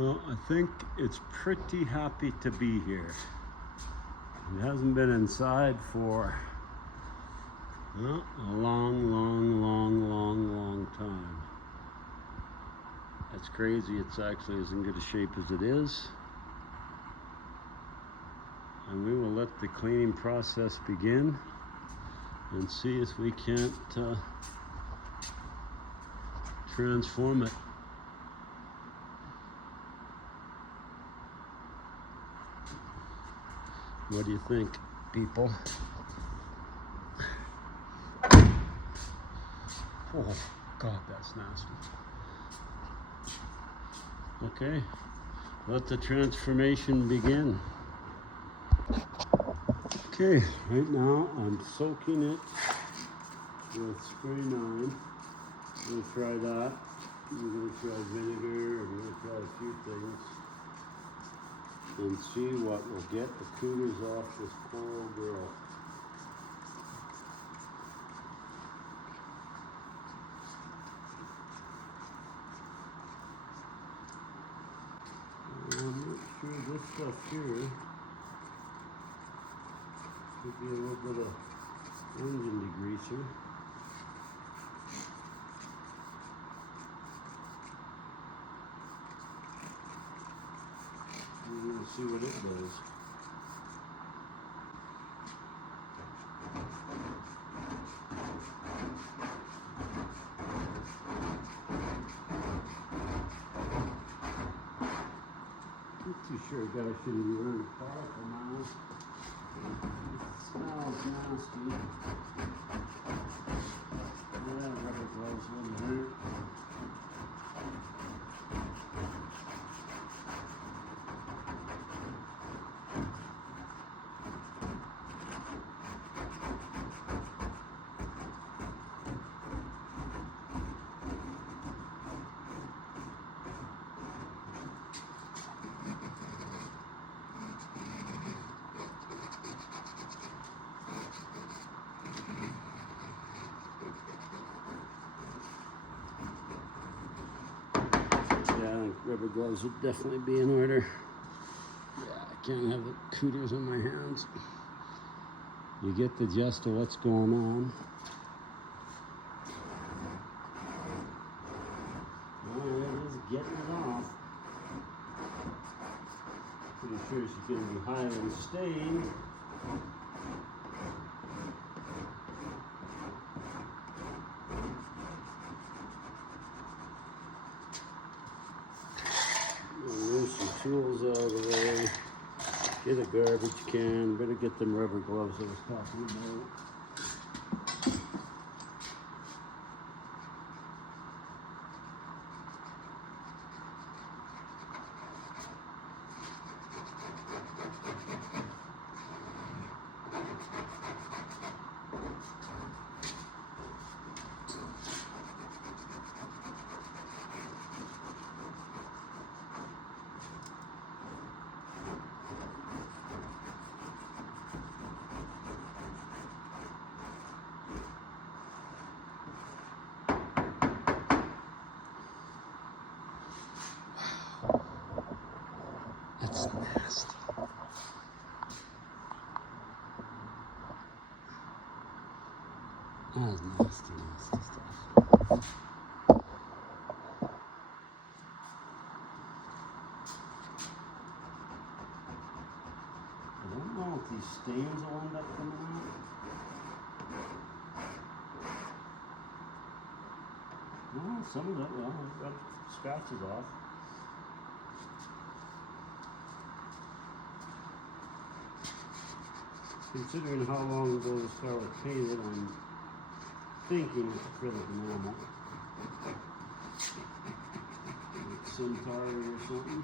Well, I think it's pretty happy to be here. It hasn't been inside for a long time. It's crazy, it's actually as in good a shape as it is. And we will let the cleaning process begin and see if we can't transform it. What do you think, people? Oh, God, that's nasty. Okay, let the transformation begin. Okay, right now I'm soaking it with spray 9. I'm going to try that. I'm going to try vinegar. I'm going to try a few things and see what will get the cooters off this poor old girl. I'm not sure this stuff here could be a little bit of engine degreaser. We're going to see what it does. I'm not too sure a guy shouldn't be wearing a car for miles. It smells nasty. Yeah, rubber gloves wouldn't hurt. Yeah, rubber gloves would definitely be in order. Yeah, I can't have the cooters on my hands. You get the gist of what's going on. Alright, it is getting it off. Pretty sure she's going to be highly stained. Move some tools out of the way. Get a garbage can. Better get them rubber gloves I was talking about. That's nasty. That's nasty stuff. I don't know if these stains will end up coming out. No, some of it, well, I've got scratches off. Considering how long ago this car was painted, I'm thinking it's acrylic enamel. Like Centauri or something.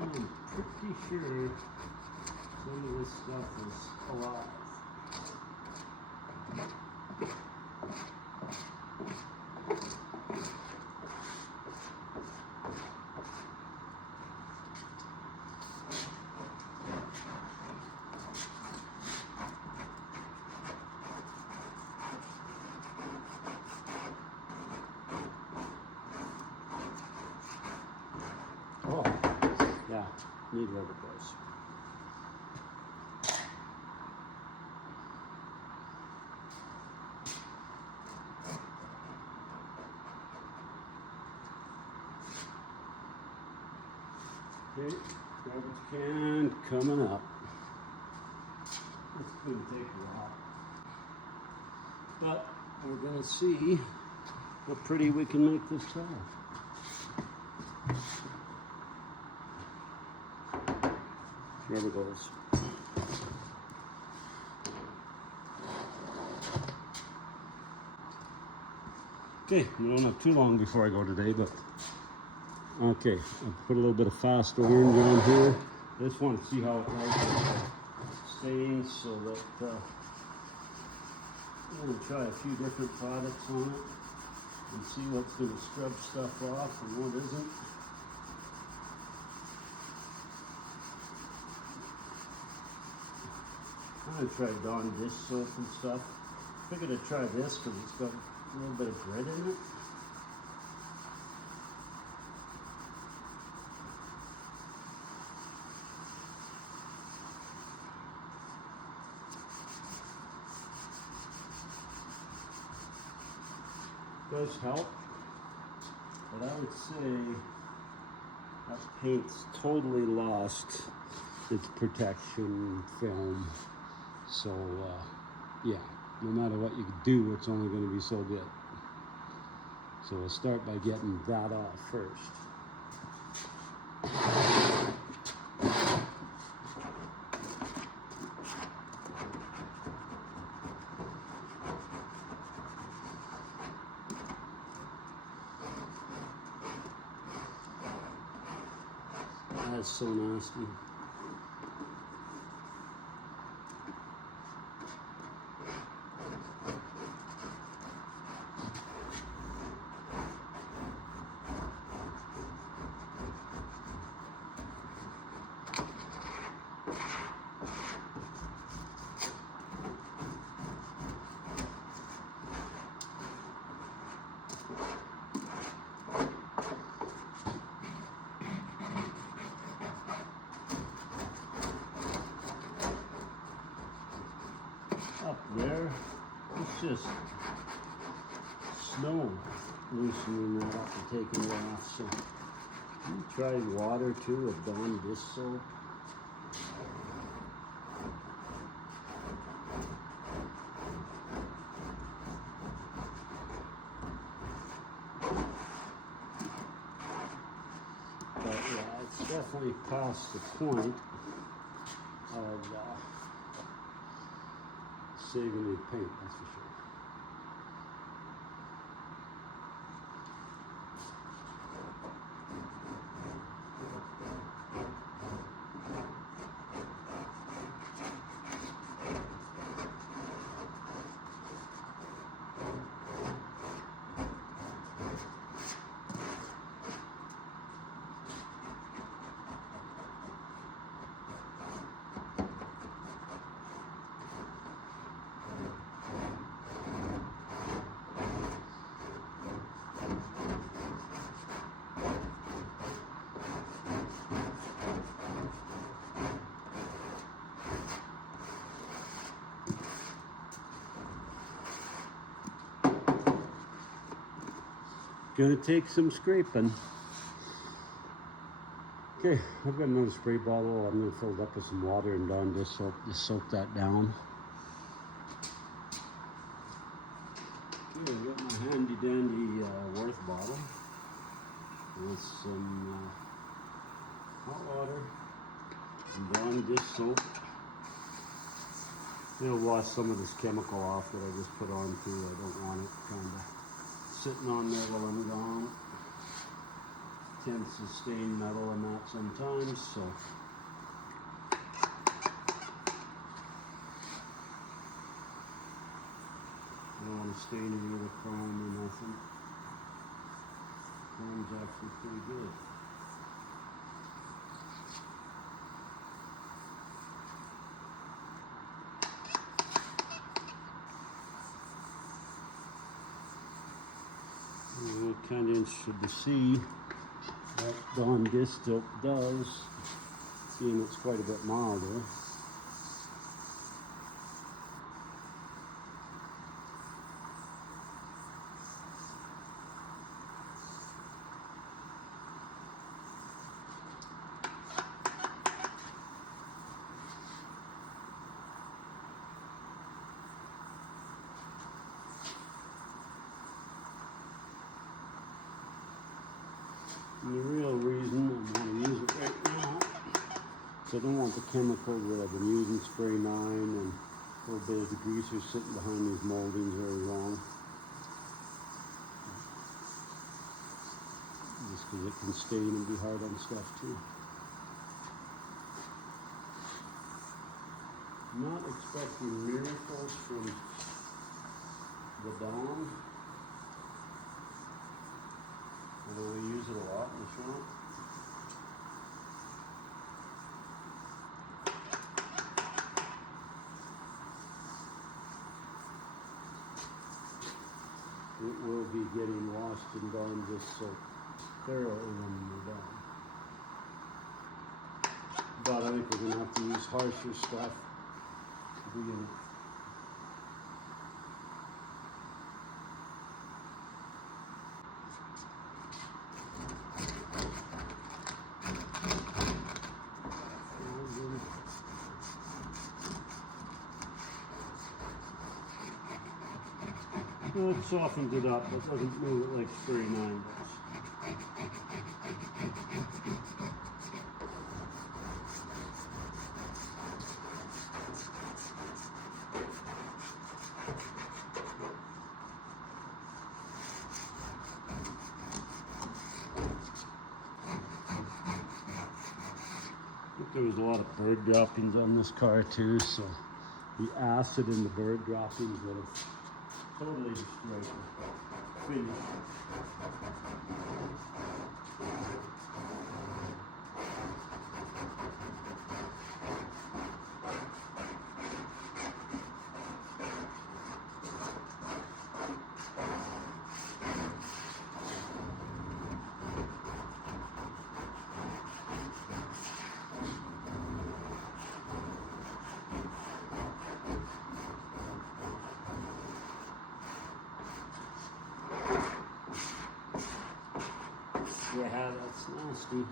I'm pretty sure some of this stuff is alive. need rubber gloves. Okay, garbage can coming up. It's going to take a while. But we're going to see how pretty we can make this car. Rubber gloves. Okay, we don't have too long before I go today, but okay, I'll put a little bit of fast orange on here. I just want to see how it stains, so that I'm going to try a few different products on it and see what's going to scrub stuff off and what isn't. I'm going to try Dawn dish soap and stuff. Figured I'd try this because it's got a little bit of grit in it. Does help, but I would say that paint's totally lost its protection film. So yeah, no matter what you do, it's only going to be so good. So we'll start by getting that off first. That's so nasty. Up there, it's just snow loosening that up and taking it off. So you try water too with Dawn dish soap. But yeah, it's definitely past the point of saving the paint, that's for sure. Gonna take some scraping. Okay, I've got another spray bottle. I'm gonna fill it up with some water and Dawn dish soap. Just soak that down. Okay, I've got my handy dandy Worth bottle with some hot water and Dawn dish soap. It'll wash some of this chemical off that I just put on too. I don't want it kind of sitting on there while I'm gone. Tends to stain metal and that sometimes, so. I don't want to stain any of the chrome or nothing. Chrome's actually pretty good. I'm kind of interested to see what Dawn dish soap does seeing it's quite a bit milder. And the real reason I want to use it right now is I don't want the chemical that I've been using, spray 9 and a little bit of the greaser sitting behind these moldings very long. Just because it can stain and be hard on stuff too. I'm not expecting miracles from the Dawn, although we use it a lot in the shop. It will be getting washed and done just so thoroughly when we're done. But I think we're going to have to use harsher stuff to begin with. Well, it softens it up, but doesn't move it like spray 9 does. I think there was a lot of bird droppings on this car too, so the acid in the bird droppings would have totally destroyed the finish. Yeah, that's nasty.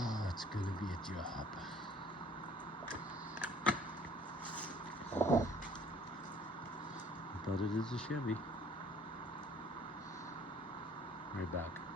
Oh, it's gonna be a job. But it is a Chevy. Right back.